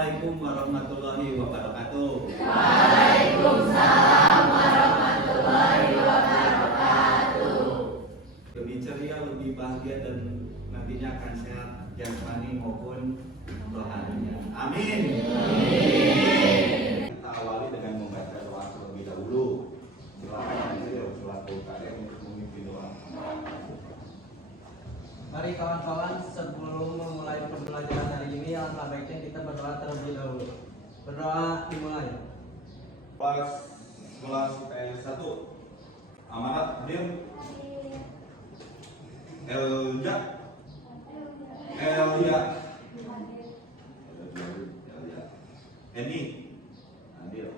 Assalamualaikum warahmatullahi wabarakatuh. Waalaikumsalam warahmatullahi wabarakatuh. Lebih ceria, lebih bahagia dan nantinya akan sehat jasmani maupun rohaninya. Amin. Kita awali dengan membaca doa terlebih dahulu. Silakan Aziz selaku KM untuk memimpin doa. Mari kawan-kawan, sebelum memulai pembelajaran hari ini, alangkah baiknya kita berdoa terlebih dahulu. Berdoa dimulai. Kelas 11 IPS 1. Amanat Dim Elja Eni Adil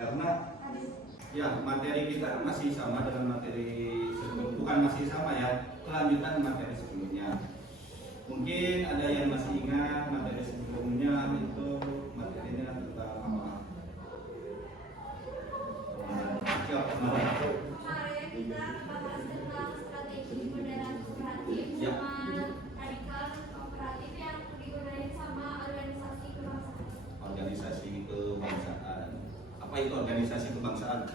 Erna. Ya, materi kita masih sama dengan materi sebelum, bukan masih sama ya, kelanjutan materi sebelumnya. Mungkin ada yang masih ingat materi sebelumnya, itu materinya tentang apa? Kemarin kita bahas tentang strategi modern kooperatif sama radikal kooperatif yang digunakan sama organisasi kebangsaan. Organisasi kebangsaan. Apa itu organisasi kebangsaan?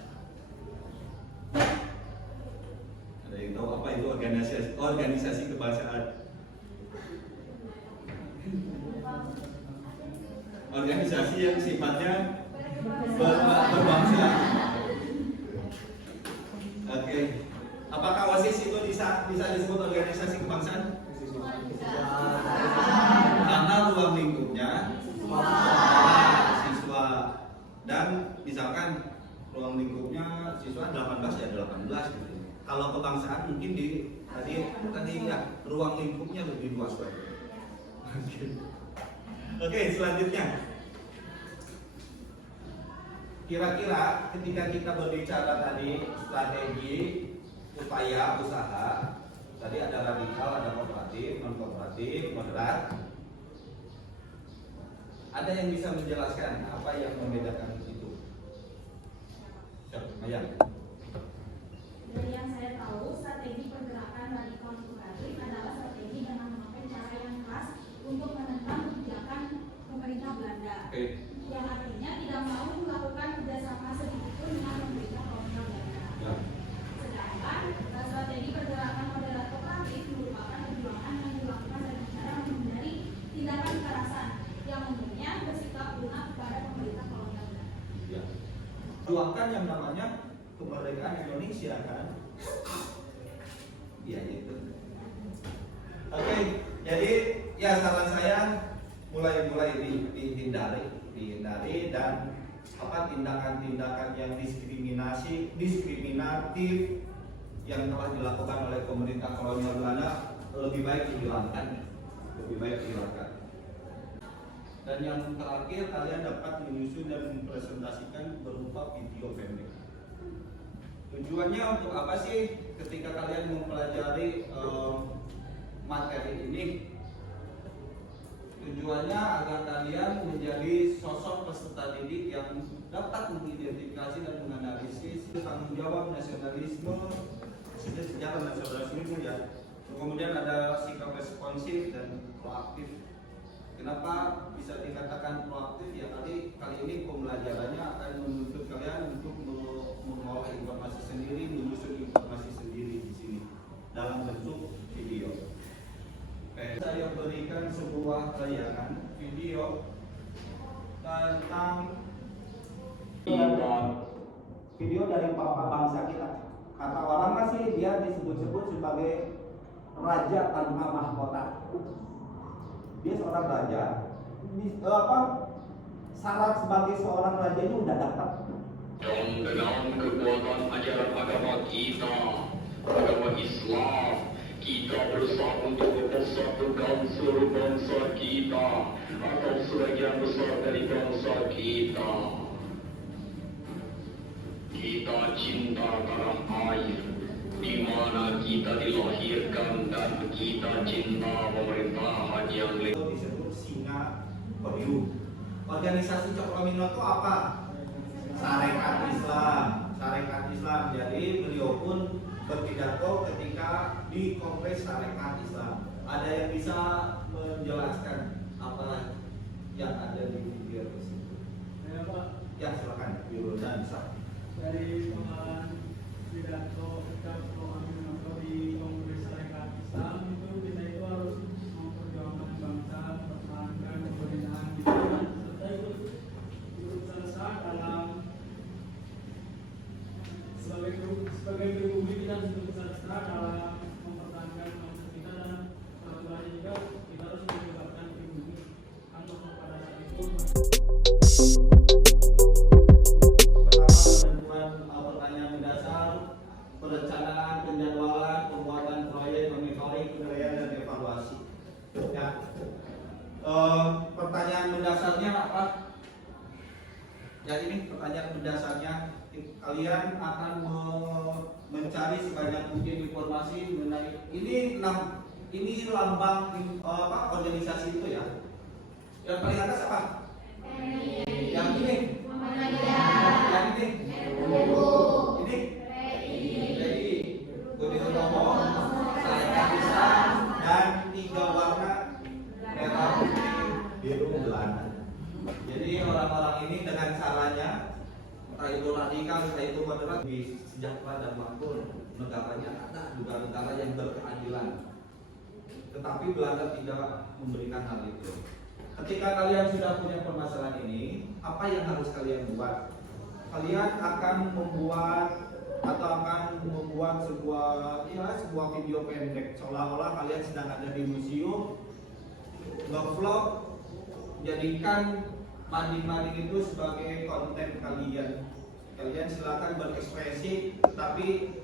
Ada yang tahu apa itu organisasi kebangsaan? Organisasi yang sifatnya berbangsa. Oke. Apakah OSIS itu bisa disebut organisasi kebangsaan? Karena ruang lingkupnya siswa, dan misalkan ruang lingkupnya siswa 18 ya 18 gitu. Kalau kebangsaan mungkin tadi ya ruang lingkupnya lebih luas lagi. Oke, selanjutnya. Kira-kira ketika kita berbicara tadi strategi upaya usaha, tadi ada radikal, ada kooperatif, non kooperatif, moderat. Ada yang bisa menjelaskan apa yang membedakan itu? Siapa? Maya. Dari yang saya tahu, strategi pergerakan radikal kooperatif adalah strategi dengan memakai cara yang khas untuk menentang kebijakan pemerintah Belanda. Oke. Yang artinya tidak mau melakukan kerjasama sedikitpun dengan pemerintah kolonial Belanda. Ya. Sedangkan strategi pergerakan moderat kooperatif merupakan perjuangan yang dilakukan dengan cara menghindari tindakan kekerasan yang umumnya bersikap lunak kepada pemerintah kolonial Belanda. Ya. Perjuangkan yang namanya kemerdekaan Indonesia kan? Iya itu. Oke, jadi ya saran saya mulai dihindari dan apa tindakan-tindakan yang diskriminatif yang telah dilakukan oleh pemerintah kolonial Belanda lebih baik dihilangkan. Dan yang terakhir, kalian dapat menyusun dan mempresentasikan berupa video pendek. Tujuannya untuk apa sih ketika kalian mempelajari materi ini? Tujuannya agar kalian menjadi sosok peserta didik yang dapat mengidentifikasi dan menganalisis tanggung jawab nasionalisme, sejarah nasionalisme ya. Kemudian ada sikap responsif dan proaktif. Kenapa bisa dikatakan proaktif ya? Kali ini pembelajarannya akan menuntut kalian untuk mengolah informasi sendiri, menyusun informasi sendiri di sini dalam bentuk video. Saya berikan sebuah tayangan video tentang video dari papa bangsa kita. Kata orang masih dia disebut-sebut sebagai raja tanpa mahkota. Dia seorang raja. Syarat sebagai seorang raja ini udah dapat. Dengan kekuatan ajaran agama kita, agama Islam, kita berusaha untuk mempersatukan seluruh bangsa kita atau sebagian besar dari bangsa kita. Kita cinta tanah air di mana kita dilahirkan dan kita cinta pemerintahan yang disebut Singa Pemilu. Organisasi Cokroaminoto itu apa? Sarekat Islam. Jadi beliau pun berpidato ketika di Kongres Sarekat Islam. Ada yang bisa menjelaskan apa yang ada di Pertanyaan mendasarnya apa? Ya ini pertanyaan mendasarnya, kalian akan mencari sebanyak mungkin informasi mengenai ini lambang organisasi itu ya. Yang paling atas apa? Yang ini. Yang ini. Ini. PI. Budi Utomo, saya bisa, dan 3 warna merah, putih, biru, belanda. Jadi orang-orang ini dengan caranya, entah itu radikal, entah itu moderat, lebih sejahtera dan makmur. Negaranya ada juga negara yang berkeadilan. Tetapi Belanda tidak memberikan hal itu. Ketika kalian sudah punya permasalahan ini, apa yang harus kalian buat? Kalian akan membuat sebuah video pendek, seolah-olah kalian sedang ada di museum, nge-vlog, jadikan mading-mading itu sebagai konten kalian. Kalian silakan berekspresi, tapi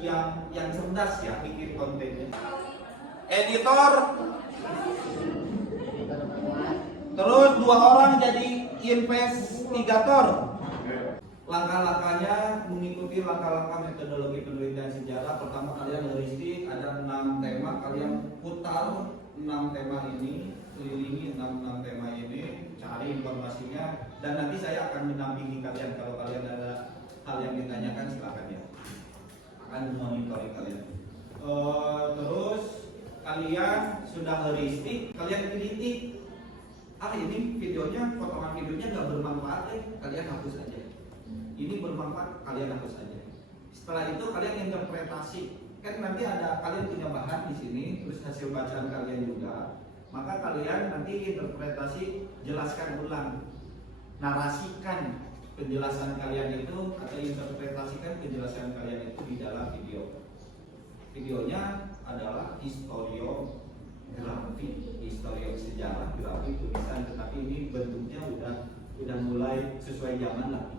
yang cerdas ya bikin kontennya. Editor, terus 2 orang jadi investigator. Langkah-langkahnya mengikuti langkah-langkah metodologi penelitian sejarah. Pertama, kalian heuristik, ada 6 tema, kalian putar 6 tema ini, kelilingi 6 tema ini, cari informasinya, dan nanti saya akan mendampingi kalian. Kalau kalian ada hal yang ditanyakan silakan ya, akan monitoring kalian. Terus kalian sudah heuristik, kalian kritik. Ini videonya, potongan videonya nggak bermanfaat, kalian hapus aja. Ini bermanfaat, kalian hapus aja. Setelah itu kalian interpretasi. Kan nanti ada kalian punya bahan di sini, terus hasil bacaan kalian juga. Maka kalian nanti interpretasi, jelaskan ulang, narasikan penjelasan kalian itu atau interpretasikan penjelasan kalian itu di dalam video. Videonya adalah historiografi, sejarah, grafi, tulisan, tetapi ini bentuknya udah mulai sesuai zaman lah,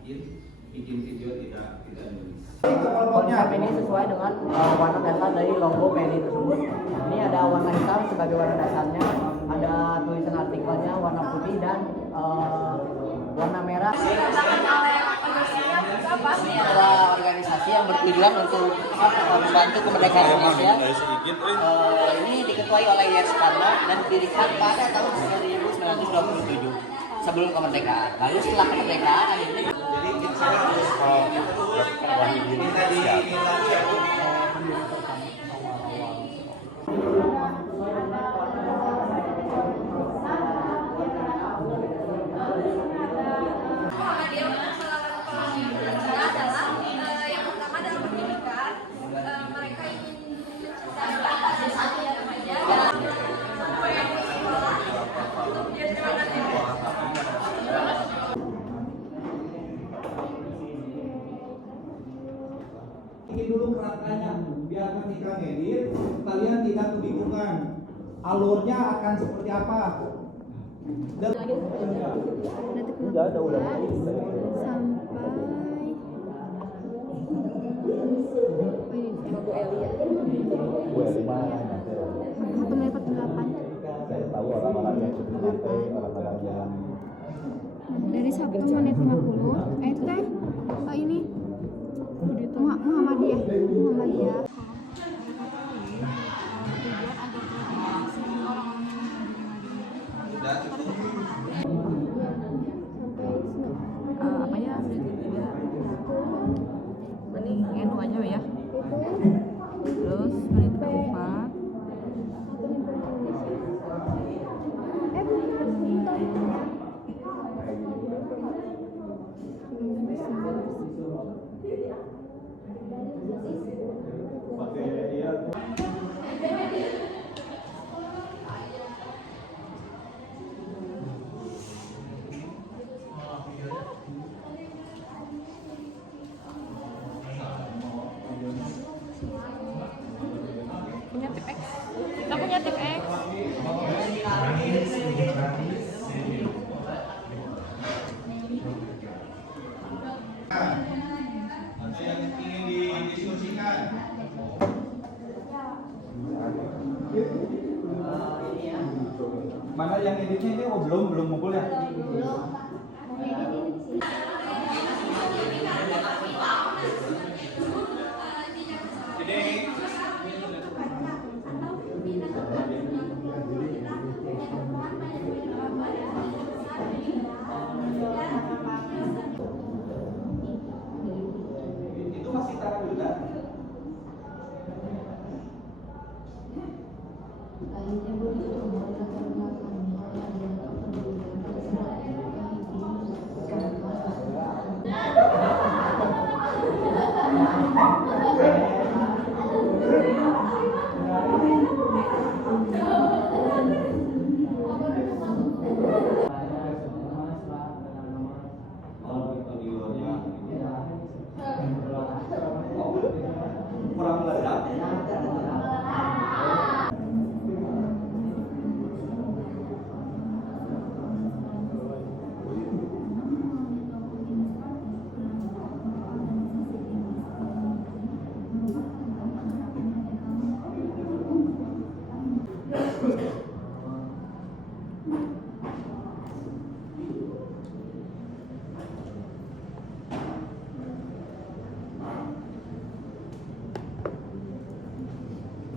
bikin video tidak nulis. Konsep ini sesuai dengan warna dasar dari logo PNI tersebut. Ini ada warna hitam sebagai warna dasarnya, ada tulisan artikelnya warna putih dan warna merah. Ini adalah organisasi yang bertujuan untuk membantu kemerdekaan Indonesia. Ini diketuai oleh Yer Soekarno dan didirikan pada tahun 1927 sebelum kemerdekaan. Lalu setelah kemerdekaan akhirnya Ini dulu kerangkanya, biar ketika ngedit kalian tidak kebingungan alurnya akan seperti apa. Udah ada sampai Bu Elia. Pendapat 8. Saya tahu orang-orang yang sudah sampai orang-orang yang Dari 1 menit 50. Itu teh ini Muhammadiyah. apanya mending enu aja ya. Terus menit keempat Punya tip X. Kita punya tip X. Ada yang ingin didiskusikan? yang editnya ini belum ngumpul ya? Itu masih taraf juga. Kurang meledak.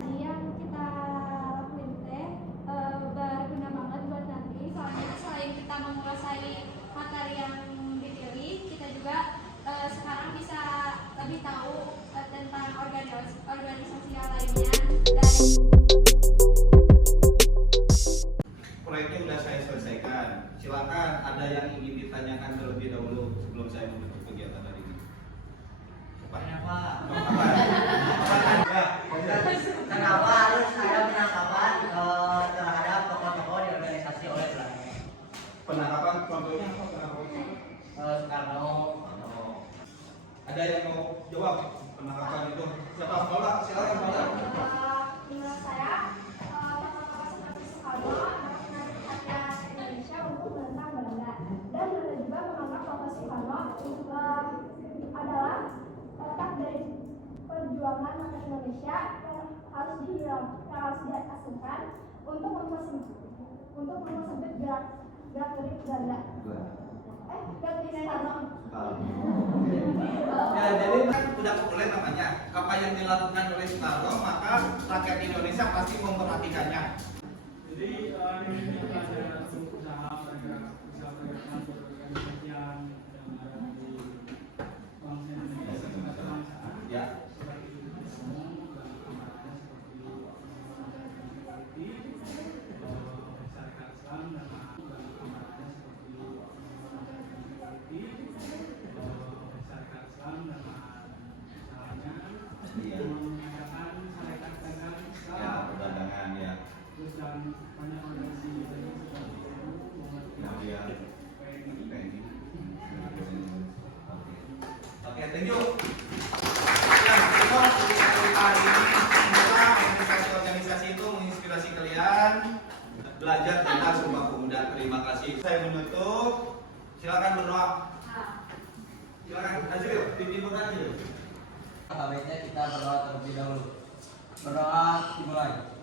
Yang kita lakuin teh berguna banget buat nanti. Soalnya selain kita menguasai materi yang dipilih, kita juga sekarang bisa lebih tahu tentang organisasi yang lainnya. Dan Proyeknya sudah saya selesaikan. Silakan ada yang ingin ditanyakan terlebih dahulu sebelum saya menutup kegiatan hari ini. Kenapa? Kenapa harus ada penangkapan terhadap tokoh-tokoh di organisasi oleh Belanda? Penangkapan contohnya apa? Penangkapan? Soekarno. Ada yang mau jawab penangkapan itu? Siapa? Paula, silakan Paula. menurut saya tokoh-tokoh seperti Soekarno rakyat Indonesia untuk menentang Belanda, dan Belanda juga menganggap bahwa Soekarno adalah otak dari perjuangan rakyat Indonesia yang harus diasingkan untuk mempersempit gerak-gerik Belanda. Ya, jadi kan udah populer namanya. Apa yang dilakukan oleh Soekarno, maka rakyat Indonesia pasti memperhatikannya. Jadi ini ada usaha pergerakan berorganisasi yang ada di bangsa Indonesia kebangsaan. Ya. Seperti itu umum dan amalnya seperti seperti masyarakat Islam dan amalnya seperti masyarakat Islam dan misalnya mengadakan syarikat dagang Ya, Islam. perdagangan ya. Terus dan banyak organisasi seperti itu, Ya. PNI. PNI. Oke, thank you. Ya, itu hari ini semoga organisasi-organisasi itu menginspirasi kalian belajar tentang Sumpah Pemuda. Terima kasih. Saya menutup. Silakan berdoa. Silakan Azril, pimpin berdoa. Baiknya kita berdoa terlebih dahulu. Berdoa dimulai.